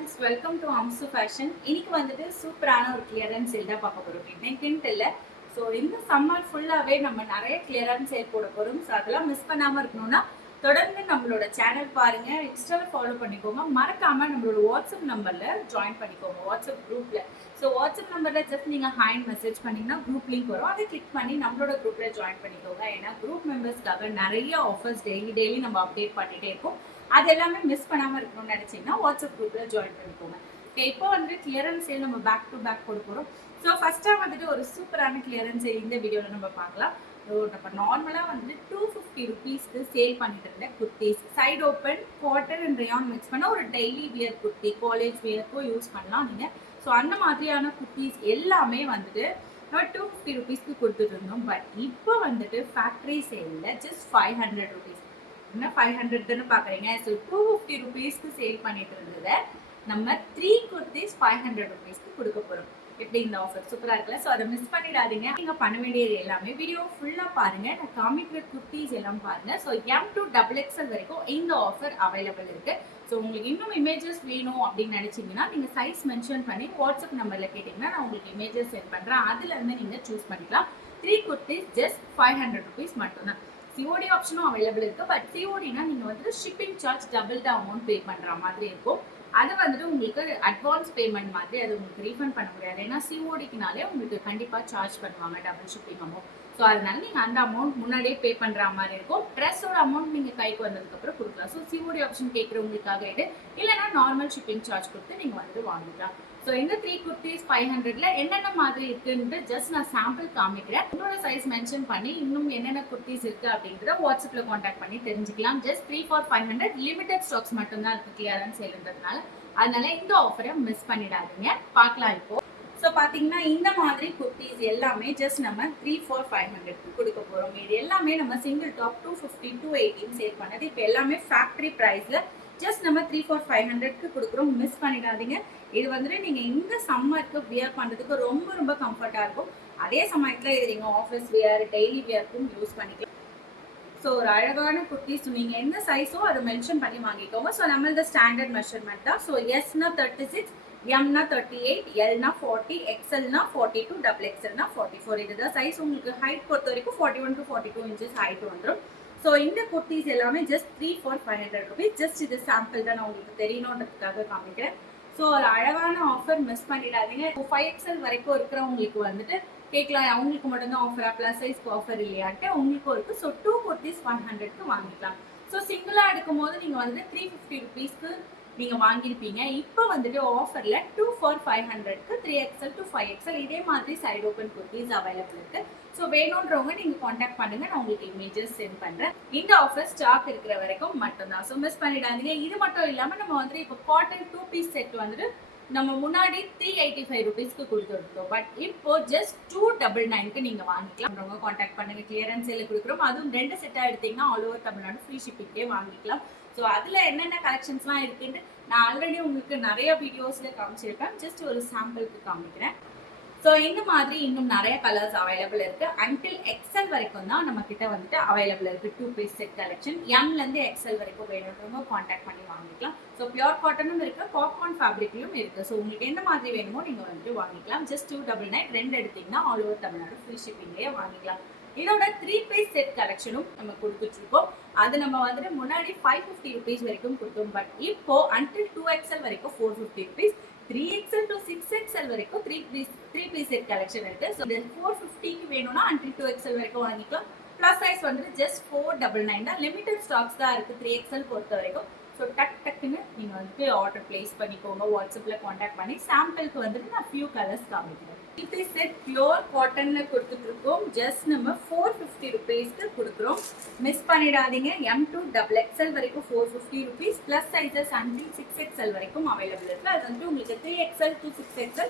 Friends, welcome to Amsu fashion. இன்னைக்கு வந்துட்டு சூப்பரான ஒரு கிளியரன்ஸ் சேல் தான் பார்க்க போகிறோம். இன்னைக்குன்ட்டு இல்லை, ஸோ இந்த சம்மர் ஃபுல்லாகவே நம்ம நிறைய கிளியரன்ஸ் சேல் போட போகிறோம். ஸோ அதெல்லாம் மிஸ் பண்ணாமல் இருக்கணும்னா தொடர்ந்து நம்மளோட சேனல் பாருங்க, இன்ஸ்டாவில் ஃபாலோ பண்ணிக்கோங்க. மறக்காம நம்மளோட வாட்ஸ்அப் நம்பரில் ஜாயின் பண்ணிக்கோங்க, வாட்ஸ்அப் குரூப்பில். ஸோ வாட்ஸ்அப் நம்பரில் ஜஸ்ட் நீங்கள் ஹாய் மெசேஜ் பண்ணிங்கன்னா குரூப் லிங்க் வரும், அதை கிளிக் பண்ணி நம்மளோட குரூப்பில் ஜாயின் பண்ணிக்கோங்க. ஏன்னா குரூப் மெம்பர்ஸ்க்காக நிறைய ஆஃபர்ஸ் டெய்லி நம்ம அப்டேட் பண்ணிகிட்டே இருக்கோம். அது எல்லாமே மிஸ் பண்ணாமல் இருக்கணும்னு நினச்சிங்கன்னா வாட்ஸ்அப் குரூப்பில் ஜாயின் பண்ணிக்கோங்க. ஓகே, இப்போ வந்துட்டு கிளியரன்ஸ் சேல் நம்ம பேக் டு பேக் போட போகிறோம். ஸோ ஃபஸ்ட்டாக வந்துட்டு ஒரு சூப்பரான கிளியரன்ஸ் சேல் இந்த வீடியோவில் நம்ம பார்க்கலாம். நம்ம நார்மலாக வந்துட்டு 250 ருபீஸ்க்கு சேல் பண்ணிட்டு இருந்த kurtis, side open cotton and rayon mix பண்ண ஒரு டெய்லி வியர் குர்த்தி, காலேஜ் வியருக்கும் யூஸ் பண்ணலாம் நீங்கள். ஸோ அந்த மாதிரியான குர்த்திஸ் எல்லாமே வந்துட்டு நம்ம 250 ருபீஸ்க்கு கொடுத்துட்டு இருந்தோம். பட் இப்போ வந்துட்டு ஃபேக்ட்ரி சேலில் ஜஸ்ட் 500 ருபீஸ். என்ன 500 தானே பார்க்குறீங்க? ஸோ 250 ருபீஸ்க்கு சேல் பண்ணிட்டு இருந்ததை நம்ம 3 குர்த்திஸ் 500 ருபீஸ்க்கு கொடுக்க போகிறோம். எப்படி இந்த ஆஃபர் சூப்பராக இருக்குல்ல? ஸோ அதை மிஸ் பண்ணிடாதீங்க. நீங்கள் பண்ண வேண்டியது எல்லாமே வீடியோ ஃபுல்லாக பாருங்கள், நான் காமிக்கிற குர்த்திஸ் எல்லாம் பாருங்கள். ஸோ M2XXL வரைக்கும் இந்த ஆஃபர் அவைலபிள் இருக்குது. ஸோ உங்களுக்கு இன்னும் இமேஜஸ் வேணும் அப்படின்னு நினச்சிங்கன்னா நீங்கள் சைஸ் மென்ஷன் பண்ணி வாட்ஸ்அப் நம்பரில் கேட்டிங்கன்னா நான் உங்களுக்கு இமேஜஸ் சென்ட் பண்ணுறேன். அதுலேருந்து நீங்கள் சூஸ் பண்ணிக்கலாம். 3 குர்த்திஸ் ஜஸ்ட் 500 ருபீஸ் மட்டும்தான். சிஓடி ஆப்ஷனும் அவைலபிள் இருக்குது. பட் சிஓடினா நீங்கள் வந்துட்டு shipping charge double the amount pay பண்ணுற மாதிரி இருக்கும். அது வந்துட்டு உங்களுக்கு அட்வான்ஸ் பேமெண்ட் மாதிரி, அது உங்களுக்கு ரீஃபண்ட் பண்ண முடியாது. ஏன்னா சிஓடிக்குனாலே உங்களுக்கு கண்டிப்பாக சார்ஜ் பண்ணுவாங்க டபுள் ஷிப்பிங் அமௌண்ட். ஸோ அதனால நீங்கள் அந்த அமௌண்ட் முன்னாடியே பே பண்ணுற மாதிரி இருக்கும். ட்ரெஸ்ஸோட அமௌண்ட் நீங்கள் கைக்கு வந்ததுக்கப்புறம் கொடுக்கலாம். ஸோ சிஓடி ஆப்ஷன் கேட்குறவங்களுக்காக இது, இல்லைனா நார்மல் ஷிப்பிங் சார்ஜ் கொடுத்து நீங்கள் வந்து வாங்கிக்கலாம். ஸோ இந்த 3 குர்த்திஸ் 500ல என்னென்ன மாதிரி இருக்குன்ட்டு ஜஸ்ட் நான் சாம்பிள் காமிக்கிறேன். உங்களோட சைஸ் மென்ஷன் பண்ணி இன்னும் என்னென்ன குர்த்திஸ் இருக்கு அப்படின்றத வாட்ஸ்அப்பில் காண்டாக்ட் பண்ணி தெரிஞ்சுக்கலாம். ஜஸ்ட் 3 for 500 லிமிடெட் ஸ்டாக்ஸ் மட்டும்தான் இருக்கு கிளியரன்ஸ் சேல்ன்றதுனால. அதனால இந்த ஆஃபரை மிஸ் பண்ணிடாதீங்க. பார்க்கலாம் இப்போ. ஸோ பார்த்தீங்கன்னா இந்த மாதிரி குர்த்திஸ் எல்லாமே ஜஸ்ட் நம்ம 3 for 500க்கு கொடுக்க போகிறோம். இது எல்லாமே நம்ம சிங்கிள் டாப் 250 280 சேல் பண்ணது. இப்போ எல்லாமே ஃபேக்ட்ரி ப்ரைஸில் ஜஸ்ட் நம்ம 3 for 500க்கு கொடுக்குறோம். மிஸ் பண்ணிடாதீங்க. இது வந்துட்டு நீங்கள் இந்த சம்மருக்கு வியர் பண்ணுறதுக்கு ரொம்ப கம்ஃபர்ட்டாக இருக்கும். அதே சமயத்தில் இது நீங்கள் ஆஃபீஸ் வியர், டெய்லி வியருக்கும் யூஸ் பண்ணிக்கலாம். ஸோ ஒரு அழகான குர்த்திஸ் நீங்கள் எந்த சைஸோ அதை மென்ஷன் பண்ணி வாங்கிக்கோங்க. ஸோ நம்மளது ஸ்டாண்டர்ட் மெஷர்மெண்ட் தான். ஸோ எஸ்னா 36, எம்னா 38, எல்னா 40, எக்ஸ்எல்னா 42, XXLனா 44. இதுதான் சைஸ். உங்களுக்கு ஹைட் பொறுத்த வரைக்கும் 41 to 42 இன்ச்சஸ் ஹைட் வந்துடும். ஸோ இந்த குர்த்திஸ் எல்லாமே ஜஸ்ட் 3 for 500 ருபீஸ். ஜஸ்ட் இது சாம்பிள் தான், நான் உங்களுக்கு தெரியணுன்றதுக்காக காமிக்கிறேன். ஸோ ஒரு அழகான ஆஃபர், மிஸ் பண்ணிடாதீங்க. 5XL வரைக்கும் இருக்கிறவங்களுக்கு வந்துட்டு கேட்கலாம், அவங்களுக்கு மட்டும்தான் ஆஃபரா, ப்ளஸ் சைஸ்க்கு ஆஃபர் இல்லையான்ட்டு உங்களுக்கும் இருக்குது. ஸோ 2 குர்த்திஸ் 500க்கு வாங்கிக்கலாம். ஸோ சிங்கிளாக எடுக்கும் போது நீங்கள் வந்துட்டு 350 ருபீஸ்க்கு நீங்கள் வாங்கியிருப்பீங்க. இப்போ வந்துட்டு ஆஃபரில் 2 for 500க்கு 3XL to 5XL இதே மாதிரி சைடு ஓப்பன் குர்த்திஸ் அவைலபிள் இருக்குது. ஸோ வேணுன்றவங்க நீங்கள் காண்டாக்ட் பண்ணுங்கள், நான் உங்களுக்கு இமேஜஸ் சென்ட் பண்ணுறேன். இந்த ஆஃபர் ஸ்டாக் இருக்கிற வரைக்கும் மட்டும்தான். ஸோ மிஸ் பண்ணிடாதீங்க. இது மட்டும் இல்லாமல் நம்ம வந்துட்டு இப்போ காட்டன் 2 பீஸ் செட் வந்துட்டு நம்ம முன்னாடி 385 ருபீஸ்க்கு கொடுத்துருந்தோம். பட் இப்போ ஜஸ்ட் 299க்கு நீங்கள் வாங்கிக்கலாம். காண்டாக்ட் பண்ணுங்கள். கிளியரன்ஸ் சேல் கொடுக்குறோம். அதுவும் 2 செட்டாக எடுத்தீங்கன்னா ஆல் ஓவர் தமிழ்நாடு ஃப்ரீ ஷிப்பிங்கே வாங்கிக்கலாம். ஸோ அதில் என்னென்ன கலெக்ஷன்ஸ்லாம் இருக்குன்னு நான் ஆல்ரெடி உங்களுக்கு நிறைய வீடியோஸில் காமிச்சிருக்கேன். ஜஸ்ட் ஒரு சாம்பிளுக்கு காமிக்கிறேன். ஸோ இந்த மாதிரி இன்னும் நிறைய கலர்ஸ் அவைலபிள் இருக்குது. அன்டில் XL வரைக்கும் தான் நம்ம கிட்ட வந்துட்டு அவைலபிள் இருக்குது 2 பீஸ் செட் கலெக்ஷன். எம்லேருந்து XL வரைக்கும் வேணுன்றவங்க காண்டாக்ட் பண்ணி வாங்கிக்கலாம். ஸோ பியூர் காட்டனும் இருக்குது, பாப்கார்ன் ஃபேப்ரிக்லையும் இருக்குது. ஸோ உங்களுக்கு எந்த மாதிரி வேணுமோ நீங்கள் வந்துட்டு வாங்கிக்கலாம். ஜஸ்ட் 299, 2 எடுத்தீங்கன்னா ஆல் ஓவர் தமிழ்நாடு ஃப்ரீ ஷிப்பிங்லேயே வாங்கிக்கலாம். இதோட 3 பீஸ் செட் கலெக்ஷனும் நம்ம கொடுத்துட்ருக்கோம். அது நம்ம வந்துட்டு முன்னாடி 550 ருபீஸ் வரைக்கும் கொடுத்தோம். பட் இப்போ அன்டில் 2XL வரைக்கும் 450 ருபீஸ், 3XL to 6XL வரைக்கும் 3 பீஸ் செட் கலெக்ஷன் இருக்குது. ஸோ 450க்கு வேணும்னா அன்டில் 2XL வரைக்கும் வாங்கிக்கலாம். ப்ளஸ் சைஸ் வந்துட்டு ஜஸ்ட் 499 தான். லிமிடெட் ஸ்டாக்ஸ் தான் இருக்குது 3XL பொறுத்த வரைக்கும். ஸோ டக்குன்னு நீங்கள் வந்துட்டு ஆர்டர் பிளேஸ் பண்ணிக்கோங்க. வாட்ஸ்அப்பில் காண்டாக்ட் பண்ணி சாம்பிளுக்கு வந்துட்டு நான் ஃபியூ கலர்ஸ் காமிக்கிறேன். இப்போ செட் பியூர் காட்டனில் கொடுத்துட்ருக்கோம். ஜஸ்ட் நம்ம 450 ருபீஸ்க்கு கொடுக்குறோம். மிஸ் பண்ணிடாதீங்க. M2XXL வரைக்கும் 450 rupees. Plus sizes until 6XL வரைக்கும் அவைலபிள் இருக்குது. அது வந்துட்டு உங்களுக்கு 3XL to 6XL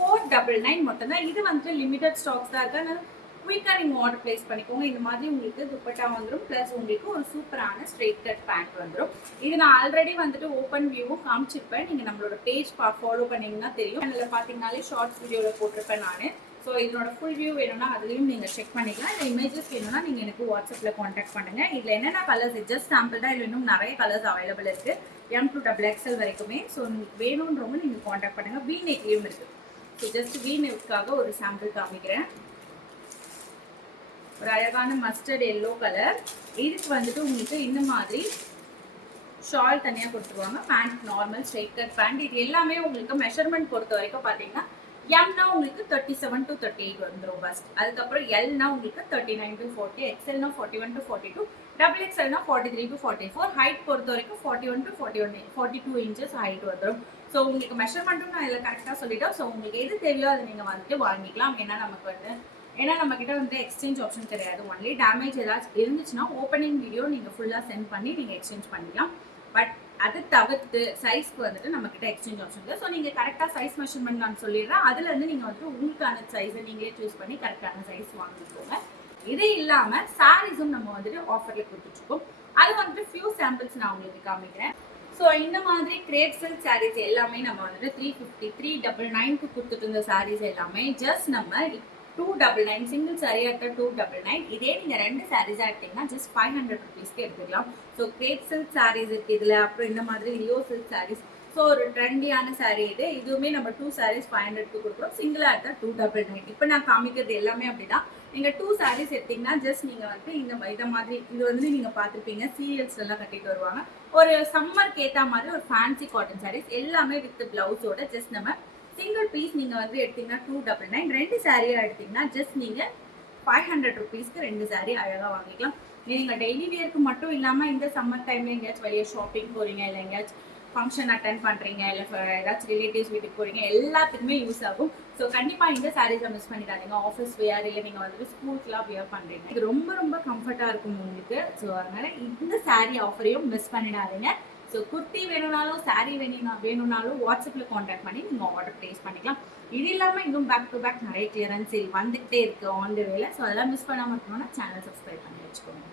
499 மட்டும்தான். இது வந்துட்டு லிமிடெட் ஸ்டாக்ஸ் தான் இருக்குது. அதனால் குயிக்காக நீங்கள் ஆர்டர் பிளேஸ் பண்ணிக்கோங்க. இந்த மாதிரி உங்களுக்கு துப்பட்டா வந்துடும். ப்ளஸ் உங்களுக்கு ஒரு சூப்பரான ஸ்ட்ரெயிட் கட் பேண்ட் வந்துடும். இது நான் ஆல்ரெடி வந்துட்டு ஓப்பன் வியூவும் காமிச்சிருப்பேன். நீங்கள் நம்மளோட பேஜ் ஃபாலோ பண்ணிங்கன்னா தெரியும். அதில் பார்த்தீங்கன்னாலே ஷார்ட்ஸ் வீடியோவில் போட்டிருப்பேன் நான். ஸோ ஸோ இதனோட ஃபுல் வியூ வேணும்னா அதுலேயும் நீங்கள் செக் பண்ணிக்கலாம். இந்த இமேஜஸ் வேணும்னா நீங்கள் எனக்கு வாட்ஸ்அப்பில் காண்டாக்ட் பண்ணுங்கள். இதில் என்னென்ன கலர்ஸ் ஜஸ்ட் சாம்பிள் தான், இதில் இன்னும் நிறைய கலர்ஸ் அவைலபிள் இருக்குது, M to XXL வரைக்குமே. ஸோ உங்களுக்கு வேணுன்றவங்க நீங்கள் காண்டாக்ட் பண்ணுங்கள். V நெக்லேயும் இருக்குது. ஸோ ஜஸ்ட் V நெக்குக்காக ஒரு சாம்பிள் காமிக்கிறேன். ஒரு அழகான மஸ்டர்ட் எல்லோ கலர். இதுக்கு வந்துட்டு உங்களுக்கு இந்த மாதிரி ஷால் தனியாக கொடுத்துருவாங்க. Pant normal straight cut pant. இது எல்லாமே உங்களுக்கு மெஷர்மெண்ட் பொறுத்த வரைக்கும் பார்த்தீங்கன்னா எம்னா உங்களுக்கு 37 to 38 வந்துடும் பஸ்ட். அதுக்கப்புறம் எல்னா உங்களுக்கு 39 to 40, எக்ஸ்எல்னா 41 to 42, XXLனா 43 to 44. ஹைட் பொறுத்த வரைக்கும் 41 to 42 இன்ச்சஸ் ஹைட் வந்துடும். ஸோ உங்களுக்கு மெஷர்மெண்ட்டும் நான் இதில் கரெக்டாக சொல்லிட்டோம். ஸோ உங்களுக்கு எது தேவையோ அதை நீங்கள் வந்துட்டு வாங்கிக்கலாம். ஏன்னா நம்ம கிட்ட வந்து எக்ஸ்சேஞ்ச் ஆப்ஷன் கிடையாது. ஒன்லி டேமேஜ் ஏதாச்சும் இருந்துச்சுன்னா ஓப்பனிங் வீடியோ நீங்கள் ஃபுல்லாக சென்ட் பண்ணி நீங்கள் எக்ஸ்சேஞ்ச் பண்ணிக்கலாம். பட் அது தவிர்த்து சைஸ்க்கு வந்துட்டு நம்ம கிட்ட எக்ஸ்சேஞ்ச் ஆப்ஷன் இல்லை. ஸோ நீங்கள் கரெக்டாக சைஸ் மெஷர்மெண்ட் நான் சொல்லிடுறேன். அதுலேருந்து நீங்கள் வந்துட்டு உங்களுக்கான சைஸை நீங்களே சூஸ் பண்ணி கரெக்டான சைஸ் வாங்கிக்கோங்க. இது இல்லாமல் சாரீஸும் நம்ம வந்துட்டு ஆஃபரில் கொடுத்துட்ருக்கோம். அது வந்துட்டு ஃபியூ சாம்பிள்ஸ் நான் உங்களுக்கு காமிக்கிறேன். ஸோ இந்த மாதிரி கிரேப் சில்க் சாரீஸ் எல்லாமே நம்ம வந்துட்டு 350, 399க்கு கொடுத்துட்டு இருந்த சாரீஸ் எல்லாமே ஜஸ்ட் நம்ம 299 சிங்கிள் சாரீ எடுத்த 299. இதே நீங்கள் 2 சாரீஸாக எடுத்தீங்கன்னா ஜஸ்ட் 500 ருபீஸ்க்கு எடுத்துக்கலாம். ஸோ கிரேப் சில்க் சாரீஸ் இருக்குது இதில். அப்புறம் இந்த மாதிரி லியோ சில்க் சாரீஸ். ஸோ ஒரு ட்ரெண்டியான சாரீ இதுவுமே நம்ம 2 சாரீஸ் 500க்கு கொடுக்குறோம். சிங்கிளாக எடுத்தால் 299. இப்போ நான் காமிக்கிறது எல்லாமே அப்படிதான். நீங்கள் 2 சாரீஸ் எடுத்தீங்கன்னா ஜஸ்ட் நீங்கள் வந்து இந்த மாதிரி இது வந்து நீங்கள் பார்த்துருப்பீங்க, சீரியல்ஸ்லாம் கட்டிட்டு வருவாங்க. ஒரு சம்மருக்கு ஏற்ற மாதிரி ஒரு ஃபேன்சி காட்டன் சாரீஸ் எல்லாமே வித் பிளவுஸோட ஜஸ்ட் நம்ம சிங்கிள் பீஸ் நீங்கள் வந்து எடுத்தீங்கன்னா 299. 2 சாரியாக எடுத்தீங்கன்னா ஜஸ்ட் நீங்கள் 500 ருபீஸ்க்கு 2 சாரீ அழகாக வாங்கிக்கலாம். நீங்கள் டெய்லி வியருக்கு மட்டும் இல்லாமல் இந்த சம்மர் டைமில் எங்கேயாச்சும் வெளியே ஷாப்பிங் போகிறீங்க, இல்லை எங்கேயாச்சும் ஃபங்க்ஷன் அட்டன் பண்ணுறீங்க, இல்லை ஏதாச்சும் ரிலேட்டிவ்ஸ் வீட்டுக்கு போகிறீங்க, எல்லாத்துக்குமே யூஸ் ஆகும். ஸோ கண்டிப்பாக இந்த சாரீஸை மிஸ் பண்ணிடாதீங்க. ஆஃபீஸ் வியர் இல்லை நீங்கள் வந்துட்டு ஸ்கூலுக்குலாம் வியர் பண்ணுறீங்க, இது ரொம்ப ரொம்ப கம்ஃபர்ட்டாக இருக்கும் உங்களுக்கு. ஸோ அதனால் இந்த சாரீ ஆஃபரையும் மிஸ் பண்ணிடாதீங்க. ஸோ குர்த்தி வேணும்னாலும் சாரீ வேணும்னாலும் வாட்ஸ்அப்பில் காண்டாக்ட் பண்ணி நீங்கள் ஆர்டர் ப்ளேஸ் பண்ணிக்கலாம். இது இல்லாமல் இன்னும் பேக் டு பேக் நிறைய கிளியரன்ஸ் சேல் வந்துகிட்டே இருக்குது ஆன் த வேல. ஸோ அதெல்லாம் மிஸ் பண்ணாமல் இருக்கணும்னா சேனல் சப்ஸ்கிரைப் பண்ணி வச்சுக்கோங்க.